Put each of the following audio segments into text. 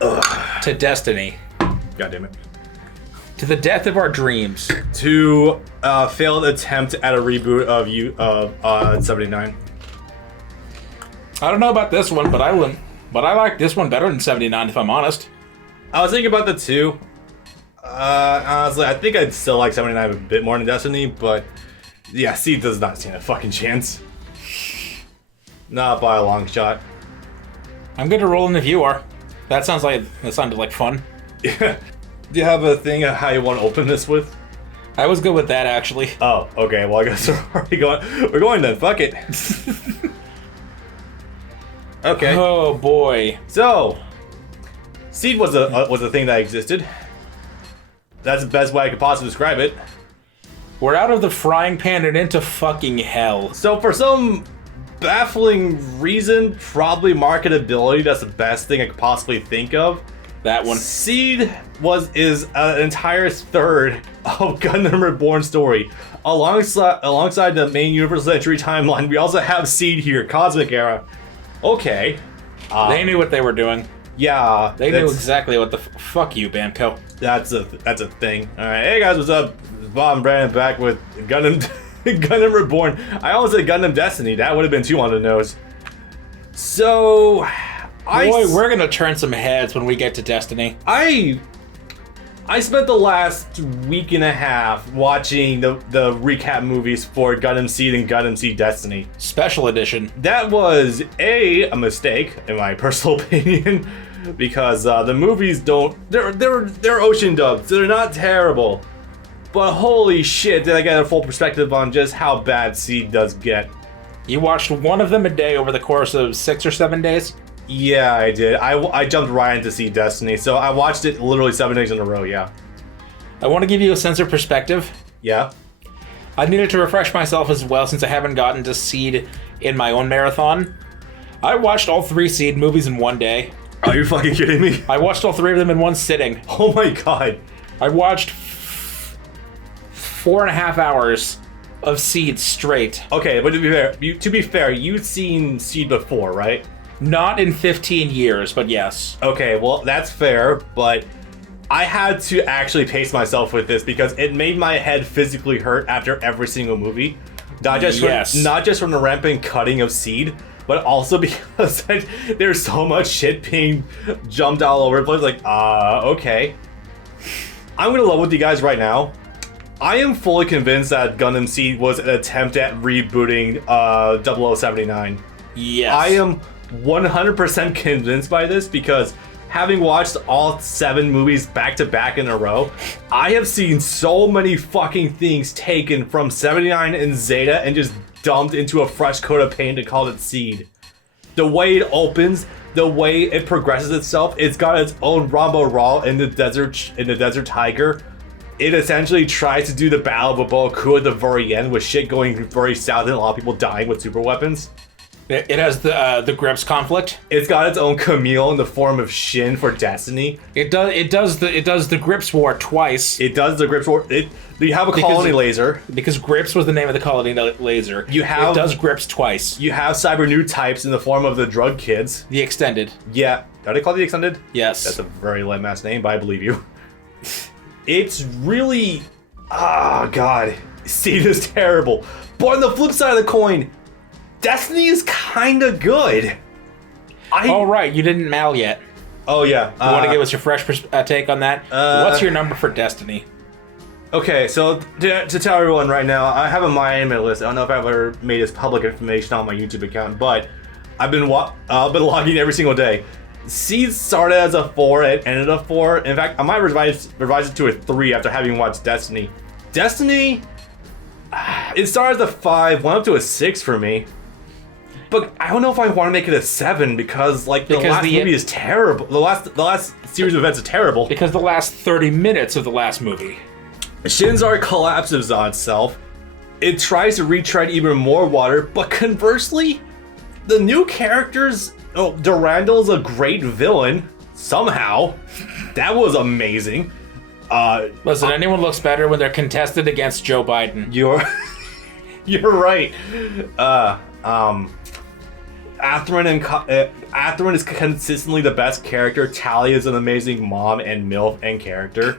to Destiny. God damn it. To the death of our dreams. To failed attempt at a reboot of 79. I don't know about this one, but I like this one better than 79, if I'm honest. I was thinking about the two. Honestly, I think I'd still like 79 a bit more than Destiny, but yeah, Seed does not stand a fucking chance. Not by a long shot. I'm good to roll in if you are. That sounded like fun. Yeah. Do you have a thing of how you want to open this with? I was good with that, actually. Oh, okay. Well, I guess we're already going. We're going then. Fuck it. Okay. Oh boy. So, Seed was a thing that existed. That's the best way I could possibly describe it. We're out of the frying pan and into fucking hell. So for some baffling reason, probably marketability, that's the best thing I could possibly think of. That one. Seed is an entire third of Gundam Reborn story. Alongside the main Universal Century timeline, we also have Seed here, Cosmic Era. Okay. They knew what they were doing. Yeah. They knew exactly what the fuck you, Bamco. That's a thing. Alright, hey guys, what's up? It's Bob and Brandon back with Gundam Gundam Reborn. I almost said Gundam Destiny. That would have been too on the nose. So... Boy, we're gonna turn some heads when we get to Destiny. I spent the last week and a half watching the recap movies for Gundam Seed and Gundam Seed Destiny. Special edition. That was a mistake, in my personal opinion, because the movies they're ocean dubbed, so they're not terrible. But holy shit, did I get a full perspective on just how bad Seed does get. You watched one of them a day over the course of 6 or 7 days? Yeah, I did. I jumped right into Seed Destiny, so I watched it literally 7 days in a row, yeah. I want to give you a sense of perspective. Yeah? I needed to refresh myself as well since I haven't gotten to Seed in my own marathon. I watched all 3 Seed movies in one day. Are you fucking kidding me? I watched all 3 of them in one sitting. Oh my god. I watched 4.5 hours of Seed straight. Okay, but to be fair, you've seen Seed before, right? Not in 15 years, but yes. Okay, well, that's fair, but I had to actually pace myself with this because it made my head physically hurt after every single movie. Not just from the rampant cutting of Seed, but also because there's so much shit being jumped all over the place. Like, okay. I'm gonna level with you guys right now. I am fully convinced that Gundam Seed was an attempt at rebooting 0079. Yes. I am 100% convinced by this because having watched all 7 movies back to back in a row, I have seen so many fucking things taken from 79 and Zeta and just dumped into a fresh coat of paint and called it Seed. The way it opens, the way it progresses itself, it's got its own Rambo Raw in the Desert Tiger. It essentially tries to do the Battle of Baboku at the very end with shit going very south and a lot of people dying with super weapons. It has the Grips conflict. It's got its own Camille in the form of Shin for Destiny. It does the Grips war twice. It does the Grips war. You have a colony laser because Grips was the name of the colony laser. It does Grips twice. You have cyber new types in the form of the drug kids. The extended. Yeah, are they called the extended? Yes. That's a very lame ass name, but I believe you. It's really, god, Seed is terrible. But on the flip side of the coin, Destiny is kind of good. Oh, right. You didn't mal yet. Oh, yeah. You want to give us your fresh take on that? What's your number for Destiny? Okay, so to tell everyone right now, I have a My Anime list. I don't know if I've ever made this public information on my YouTube account, but I've been logging every single day. Seed started as a 4 and ended a 4. In fact, I might revise it to a 3 after having watched Destiny. Destiny, it started as a 5, went up to a 6 for me. But I don't know if I want to make it a 7 because the last movie is terrible. The last series of events is terrible. Because the last 30 minutes of the last movie. Shin's arc collapses on itself. It tries to retread even more water, but conversely, the new characters. Oh, Durandal's a great villain somehow. That was amazing. Listen, anyone looks better when they're contested against Joe Biden. You're right. Athrun is consistently the best character. Talia is an amazing mom and MILF and character.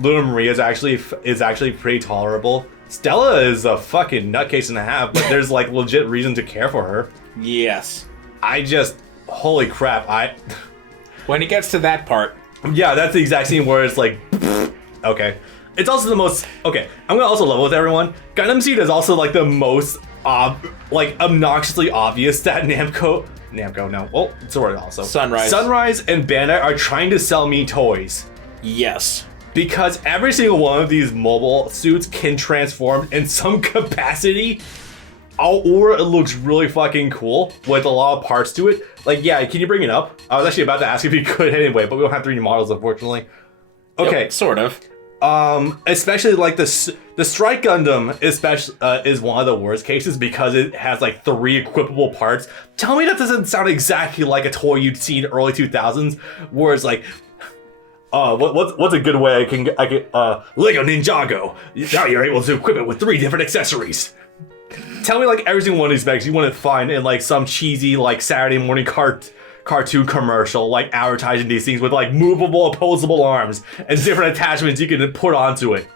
Luna Maria is actually pretty tolerable. Stella is a fucking nutcase and a half, but there's like legit reason to care for her. Yes. Holy crap, When it gets to that part. Yeah, that's the exact scene where it's like, okay. It's also the most, okay, I'm gonna also level with everyone. Gundam Seed is also like the most, obnoxiously obvious that Namco, no, well, Sword also. Sunrise and Bandai are trying to sell me toys. Yes. Because every single one of these mobile suits can transform in some capacity, or it looks really fucking cool with a lot of parts to it. Like, yeah, can you bring it up? I was actually about to ask if you could anyway, but we don't have 3D models, unfortunately. Okay. Yep, sort of. Especially like the Strike Gundam is one of the worst cases because it has like 3 equipable parts. Tell me that doesn't sound exactly like a toy you'd see in early 2000s, where it's like, what's a good way I can Lego Ninjago. Now you're able to equip it with 3 different accessories. Tell me like every single one of these specs you want to find in like some cheesy like Saturday morning cartoon commercial, like advertising these things with like movable opposable arms and different attachments you can put onto it.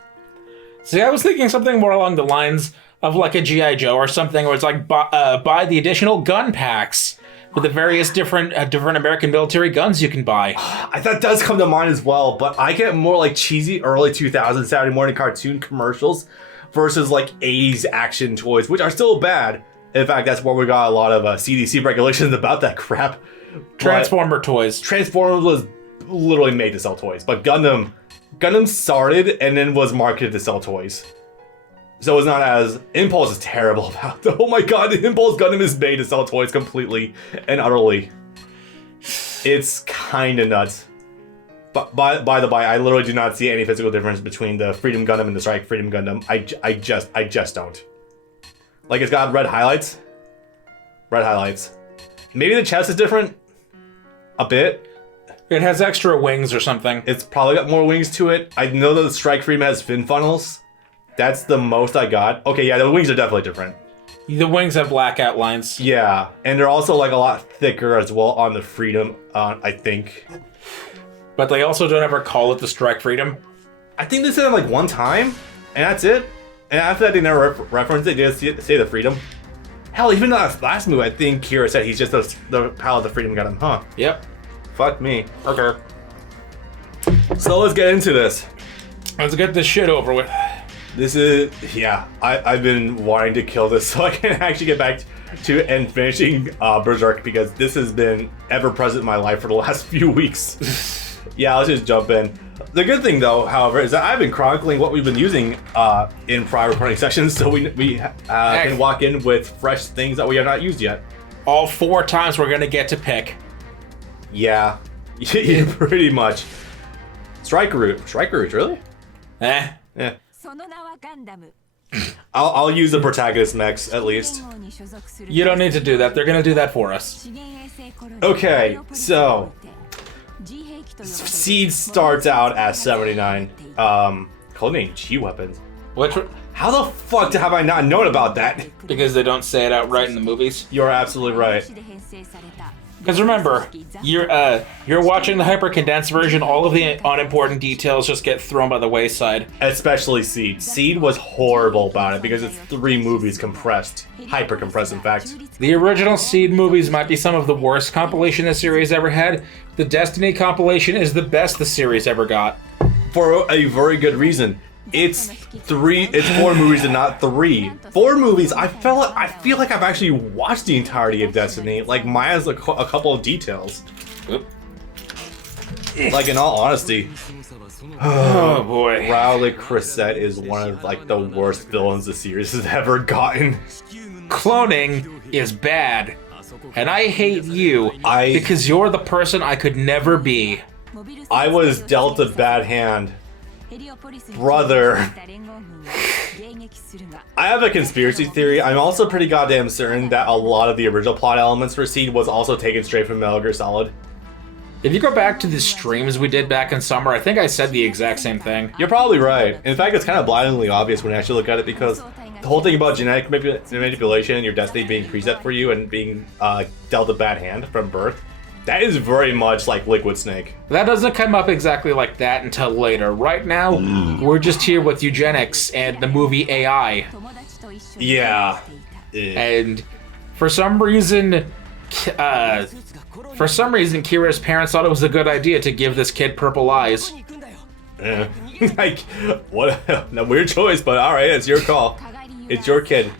See, I was thinking something more along the lines of like a G.I. Joe or something, where it's like buy the additional gun packs with the various different American military guns you can buy. That does come to mind as well, but I get more like cheesy early 2000s Saturday morning cartoon commercials versus like 80s action toys, which are still bad. In fact, that's where we got a lot of CDC regulations about that crap. Transformer toys. Transformers was literally made to sell toys, but Gundam started and then was marketed to sell toys. So it's not as... Impulse is terrible about it. Oh my god, the Impulse Gundam is made to sell toys completely and utterly. It's kinda nuts. But by the by, I literally do not see any physical difference between the Freedom Gundam and the Strike Freedom Gundam. I just don't. Like, it's got red highlights. Red highlights. Maybe the chest is different. A bit. It has extra wings or something. It's probably got more wings to it. I know that the Strike Freedom has fin funnels. That's the most I got. Okay, yeah, the wings are definitely different. The wings have black outlines. Yeah, and they're also like a lot thicker as well on the Freedom, I think. But they also don't ever call it the Strike Freedom. I think they said it like one time, and that's it. And after that, they never referenced it. They just say the Freedom. Hell, even the last movie, I think Kira said he's just the pal of the Freedom Gundam, huh? Yep. Fuck me. Okay. So let's get into this. Let's get this shit over with. This is, yeah, I've been wanting to kill this so I can actually get back to and finishing Berserk, because this has been ever present in my life for the last few weeks. Yeah, let's just jump in. The good thing, though, however, is that I've been chronicling what we've been using in prior recording sessions, so we can walk in with fresh things that we have not used yet. All 4 times we're gonna get to pick. Yeah, pretty much. Striker Root, really? Eh? Yeah. I'll use the protagonist mechs at least. You don't need to do that. They're gonna do that for us. Okay, so Seed starts out at 79. Codename G weapons. How the fuck have I not known about that? Because they don't say it outright in the movies. You're absolutely right. Because remember, you're watching the hyper condensed version. All of the unimportant details just get thrown by the wayside. Especially Seed. Seed was horrible about it because it's 3 movies compressed, hyper compressed, in fact. The original Seed movies might be some of the worst compilation the series ever had. The Destiny compilation is the best the series ever got. For a very good reason. It's 4 movies and not 3. 4 movies. I feel like I've actually watched the entirety of Destiny. Like, minus a couple of details. Oop. Like, in all honesty. Oh boy. Rowley Crissette is one of like the worst villains the series has ever gotten. Cloning is bad. And I hate you because you're the person I could never be. I was dealt a bad hand. Brother. I have a conspiracy theory. I'm also pretty goddamn certain that a lot of the original plot elements for Seed was also taken straight from Metal Gear Solid. If you go back to the streams we did back in summer, I think I said the exact same thing. You're probably right. In fact, it's kind of blindingly obvious when you actually look at it, because the whole thing about genetic manipulation and your destiny being preset for you and being dealt a bad hand from birth, that is very much like Liquid Snake. That doesn't come up exactly like that until later. Right now, we're just here with eugenics and the movie AI. Yeah. And for some reason, Kira's parents thought it was a good idea to give this kid purple eyes. Like, what a weird choice, but alright, it's your call. It's your kid.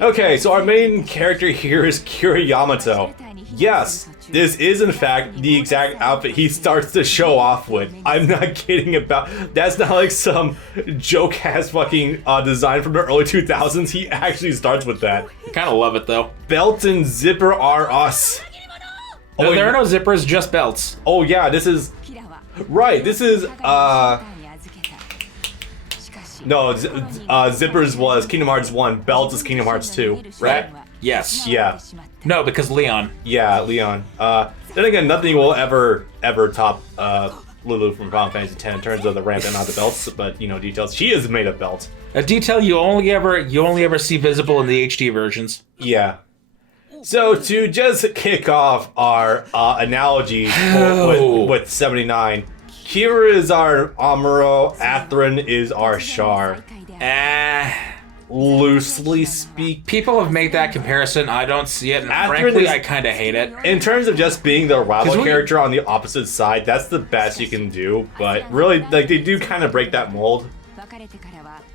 Okay, so our main character here is Kira Yamato. Yes, this is in fact the exact outfit he starts to show off with. I'm not kidding about. That's not like some joke-ass fucking design from the early 2000s. He actually starts with that. I kind of love it though. Belt and zipper are us. No, there are no zippers, just belts. Oh yeah, this is right. This is no, zippers was Kingdom Hearts 1. Belt is Kingdom Hearts 2, right? Yes. Yeah. No, because Leon. Yeah, Leon. Then again, nothing will ever top Lulu from Final Fantasy X in terms of the ramp and not the belts, but you know, details. She is made of belts. A detail you only ever see visible in the HD versions. Yeah. So to just kick off our analogy with 79, Kira is our Amuro, Athrun is our Char. Loosely speak. People have made that comparison. I don't see it, and frankly, I kind of hate it. In terms of just being the rival character on the opposite side, that's the best you can do. But really, like, they do kind of break that mold.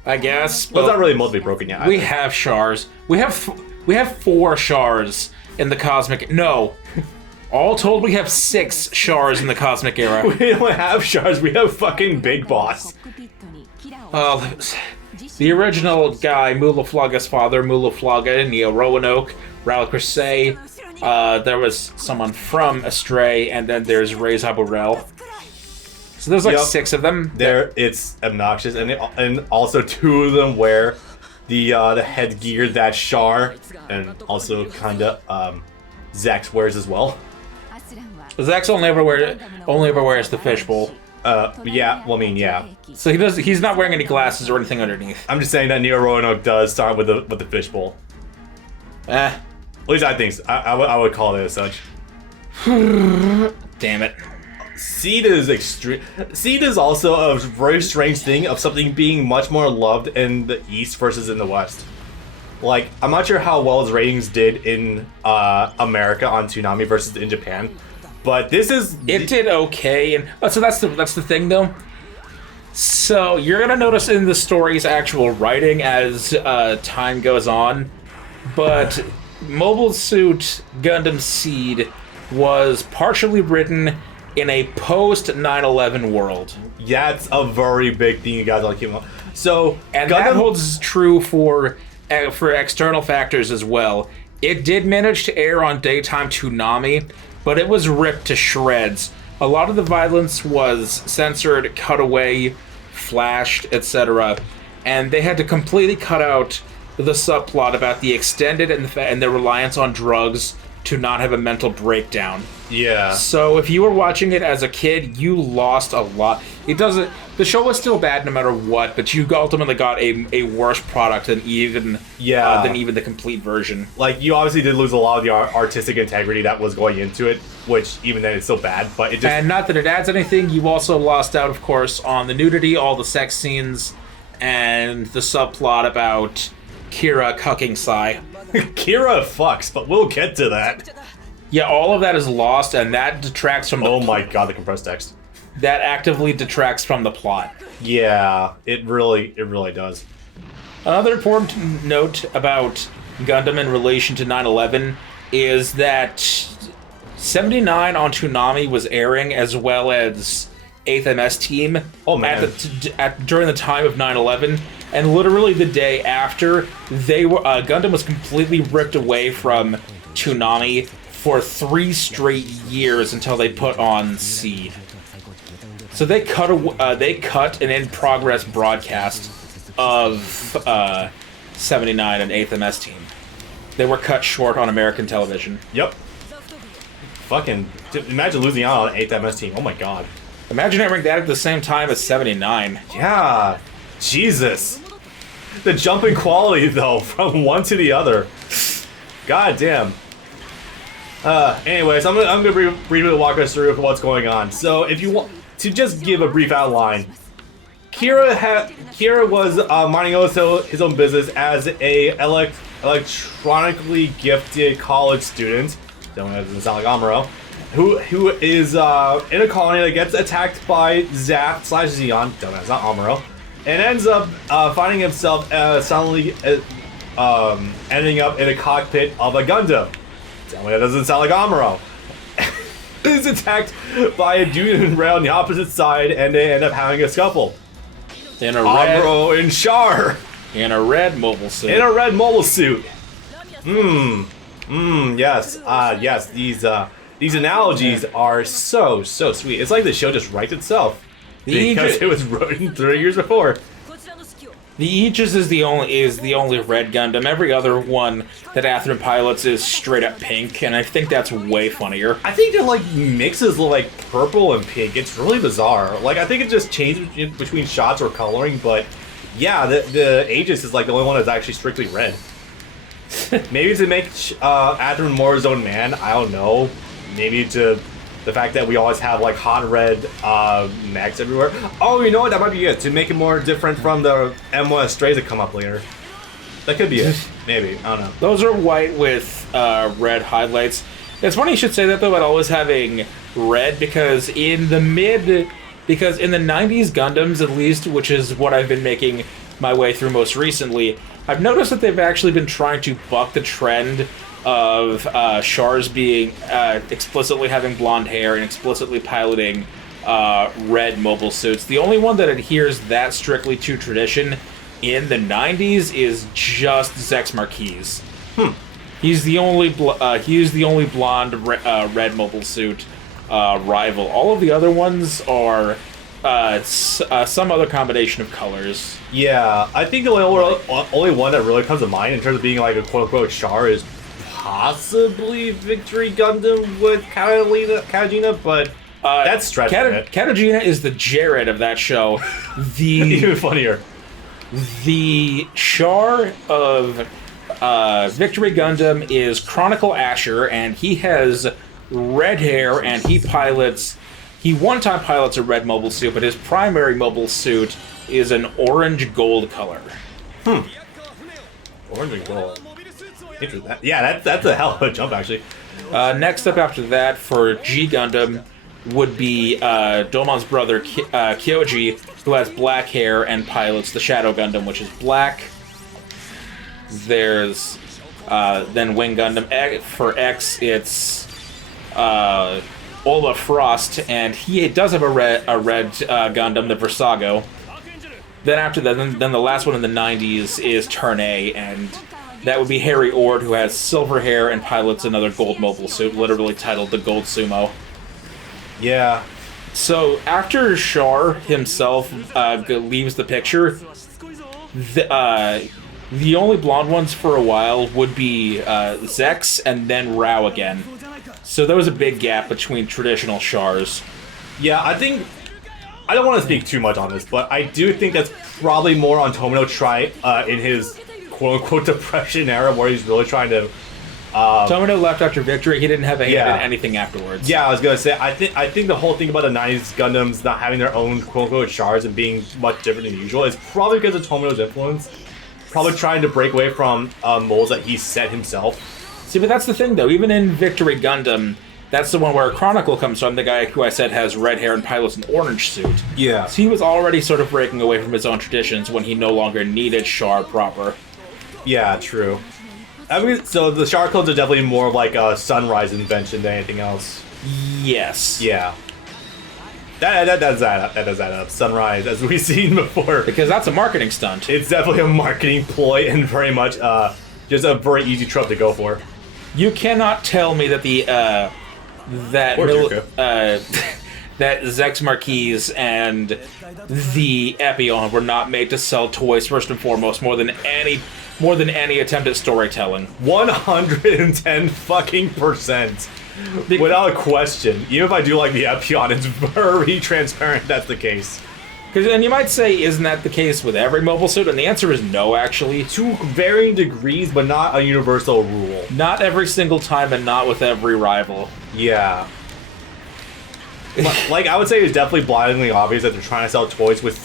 I guess. Well, it's not really mold to be broken yet. We have Chars. We have 4 Chars in the Cosmic. No. All told, we have 6 Chars in the Cosmic Era. We don't have Chars, we have fucking Big Boss. The original guy, Mulaflaga's father, Mulaflaga, Neo Roanoke, Ralph Crusade. There was someone from Astray, and then there's Reza Burrell. So there's like 6 of them. It's obnoxious, and also 2 of them wear the headgear that Char and also kinda Zax wears as well. Zax only ever wears the fishbowl. Yeah, well, I mean, yeah. So he's not wearing any glasses or anything underneath. I'm just saying that Neo Roanoke does start with the fishbowl. At least I think so. I would call it as such. Damn it. Seed is extreme. Seed is also a very strange thing of something being much more loved in the East versus in the West. Like, I'm not sure how well its ratings did in America on Toonami versus in Japan, but this is... It did okay, and so that's the thing, though. So, you're gonna notice in the story's actual writing as time goes on, but Mobile Suit Gundam Seed was partially written in a post-9/11 world. Yeah, it's a very big thing you guys all keep on. So, and that holds true for external factors as well. It did manage to air on daytime Toonami, but it was ripped to shreds. A lot of the violence was censored, cut away, flashed, etc. And they had to completely cut out the subplot about the extended and the reliance on drugs to not have a mental breakdown. Yeah. So if you were watching it as a kid, you lost a lot. The show was still bad no matter what, but you ultimately got a worse product than even the complete version. Like, you obviously did lose a lot of the artistic integrity that was going into it, which even then is still bad, but it just... And not that it adds anything, you also lost out, of course, on the nudity, all the sex scenes, and the subplot about Kira cucking Sai. Kira fucks, but we'll get to that. Yeah, all of that is lost, and that detracts from the... Oh my god, the compressed text. That actively detracts from the plot. Yeah, it really does. Another important note about Gundam in relation to 9/11 is that 79 on Toonami was airing, as well as 8th MS Team. Oh man! During the time of 9/11, and literally the day after, Gundam was completely ripped away from Toonami for 3 straight years until they put on Seed. So they cut an in-progress broadcast of 79 and 8th MS Team. They were cut short on American television. Yep. Fucking imagine losing out on 8th MS Team. Oh my god. Imagine airing that at the same time as 79. Yeah. Jesus. the jump in quality though from one to the other. God damn. Anyways, I'm gonna briefly walk us through what's going on. So if you want to just give a brief outline, Kira was minding his own business as a electronically gifted college student. Doesn't sound like Amuro. Who is in a colony that gets attacked by Zap/Zeon. That's not Amuro, and ends up finding himself suddenly ending up in a cockpit of a Gundam. That doesn't sound like Amuro. Is attacked by a dude in red on the opposite side, and they end up having a scuffle. In a Amuro and Char. In a red mobile suit. In a red mobile suit. Yes. Yes. These analogies are so sweet. It's like the show just writes itself because it was written 30 years before. The Aegis is the only red Gundam. Every other one that Athrun pilots is straight up pink, and I think that's way funnier. I think it like mixes like purple and pink. It's really bizarre. Like I think it just changes between shots or coloring, but yeah, the Aegis is like the only one that's actually strictly red. Maybe to make Athrun more his own man. I don't know. Maybe to the fact that we always have like hot red mechs everywhere. Oh, you know what? That might be it. To make it more different from the M1 strays that come up later. That could be it. Maybe. I don't know. Those are white with red highlights. It's funny you should say that though about always having red because in the 90s Gundams at least, which is what I've been making my way through most recently, I've noticed that they've actually been trying to buck the trend of Chars being explicitly having blonde hair and explicitly piloting red mobile suits. The only one that adheres that strictly to tradition in the 90s is just Zex Marquise. He's the only blonde red mobile suit rival. All of the other ones are some other combination of colors. Yeah, I think the only one that really comes to mind in terms of being like a quote-unquote Char is possibly Victory Gundam with Katagina, but that's stretching it. Katagina is the Jared of that show. Even funnier. The Char of Victory Gundam is Chronicle Asher, and he has red hair, and he one-time pilots a red mobile suit, but his primary mobile suit is an orange gold color. Orange and gold. Interesting. Yeah, that's a hell of a jump, actually. Next up after that for G Gundam would be Domon's brother Kyoji, who has black hair and pilots the Shadow Gundam, which is black. There's then Wing Gundam. For X, it's Ola Frost, and he does have a red Gundam, the Versago. Then after that, then the last one in the 90s is Turn A, and that would be Harry Ord, who has silver hair and pilots another gold mobile suit, literally titled the Gold Sumo. Yeah. So after Char himself leaves the picture, the only blonde ones for a while would be Zex and then Rao again. So there was a big gap between traditional Chars. Yeah, I think... I don't want to speak too much on this, but I do think that's probably more on Tomino in his quote-unquote depression era where he's really trying to... Tomino left after Victory. He didn't have a hand in anything afterwards. Yeah, I was going to say, I think the whole thing about the 90s Gundams not having their own quote-unquote Chars and being much different than usual is probably because of Tomino's influence. Probably trying to break away from molds that he set himself. See, but that's the thing, though. Even in Victory Gundam, that's the one where Chronicle comes from, the guy who I said has red hair and pilots an orange suit. Yeah. So he was already sort of breaking away from his own traditions when he no longer needed Char proper. Yeah, true. I mean, so the Char clones are definitely more of like a Sunrise invention than anything else. Yes. Yeah. That does add up. That does add up. Sunrise, as we've seen before. Because that's a marketing stunt. It's definitely a marketing ploy and very much just a very easy trope to go for. You cannot tell me that that Zex Marquise and the Epion were not made to sell toys first and foremost more than any attempt at storytelling. 110 fucking %. Without a question. Even if I do like the Epion, it's very transparent that's the case. And you might say, isn't that the case with every mobile suit? And the answer is no, actually. To varying degrees, but not a universal rule. Not every single time, and not with every rival. Yeah. Like, I would say it's definitely blindingly obvious that they're trying to sell toys with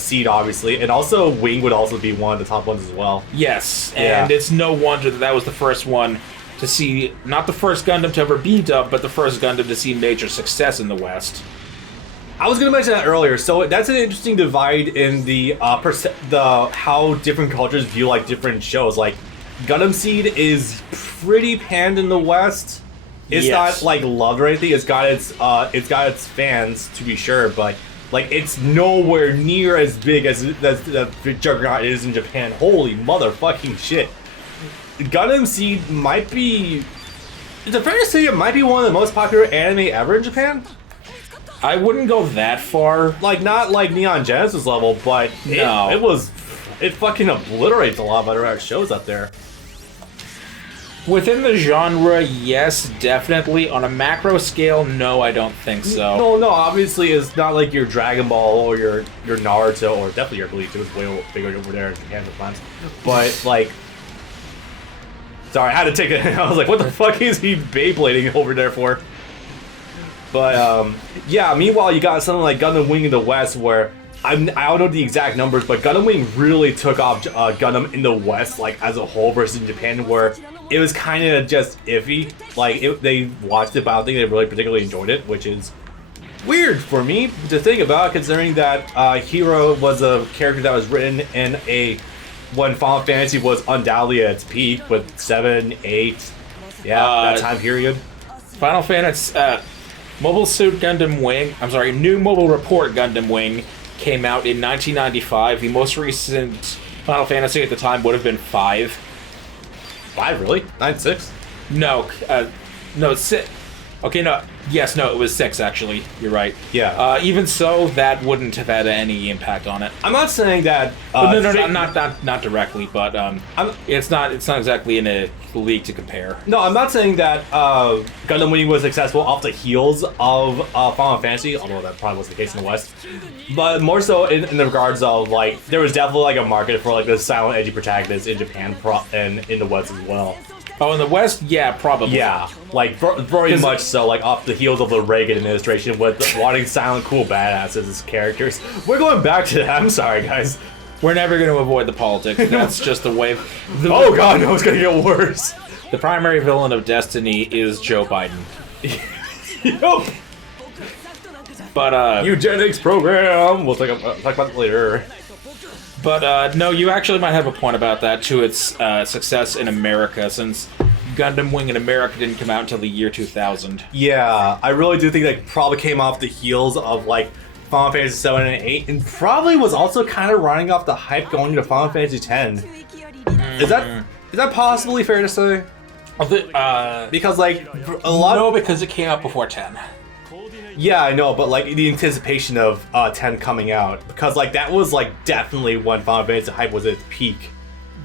Seed, obviously. And also, Wing would also be one of the top ones as well. Yes, and it's no wonder that was the first one to see, not the first Gundam to ever be dubbed, but the first Gundam to see major success in the West. I was going to mention that earlier. So that's an interesting divide in the how different cultures view like different shows. Like Gundam Seed is pretty panned in the West. It's not like loved or anything. It's got its fans to be sure, but like it's nowhere near as big as the Juggernaut is in Japan. Holy motherfucking shit! Gundam Seed might be. Is it fair to say it might be one of the most popular anime ever in Japan? I wouldn't go that far. Like, not like Neon Genesis level, but no. It fucking obliterates a lot of other shows up there. Within the genre, yes, definitely. On a macro scale, no, I don't think so. No, obviously it's not like your Dragon Ball or your Naruto, or definitely your Bleach. It was way bigger over there in Japan at times. But, like... Sorry, I had to take it. I was like, what the fuck is he Beyblading over there for? But, yeah, meanwhile, you got something like Gundam Wing in the West, where I don't know the exact numbers, but Gundam Wing really took off Gundam in the West, like, as a whole versus in Japan, where it was kind of just iffy. Like, they watched it, but I don't think they really particularly enjoyed it, which is weird for me to think about, considering that Hero was a character that was written in when Final Fantasy was undoubtedly at its peak, with 7, 8, that time period. Final Fantasy... Mobile Suit Gundam Wing, New Mobile Report Gundam Wing came out in 1995. The most recent Final Fantasy at the time would have been 5. 5, really? 9, 6? No, no, 6. Okay, no, yes, no, it was 6, actually. You're right. Yeah. Even so, that wouldn't have had any impact on it. I'm not saying that... no, not directly, but it's not exactly in a league to compare. No, I'm not saying that Gundam Wing was successful off the heels of Final Fantasy, although that probably wasn't the case in the West. But more so in the regards of, like, there was definitely, like, a market for, like, the silent, edgy protagonist in Japan and in the West as well. Oh, in the West? Yeah, probably. Yeah, like, very much so, like, off the heels of the Reagan administration with wanting silent, cool badasses as characters. We're going back to that. I'm sorry, guys. We're never going to avoid the politics. That's just the way... Oh, God, no, it's going to get worse. The primary villain of Destiny is Joe Biden. Yup. But, Eugenics program! We'll talk about it later. But, no, you actually might have a point about that, to its success in America, since Gundam Wing in America didn't come out until the year 2000. Yeah, I really do think that probably came off the heels of, like, Final Fantasy 7 and 8, and probably was also kind of running off the hype going into Final Fantasy 10. Is that possibly fair to say? Because, like, a lot... No, because it came out before 10. Yeah, I know, but, like, the anticipation of 10 coming out, because, like, that was, like, definitely when Final Fantasy hype was at its peak.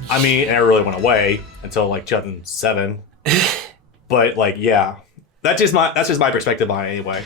I mean, and it really went away until, like, 2007. But, like, yeah. That's just my perspective on it anyway.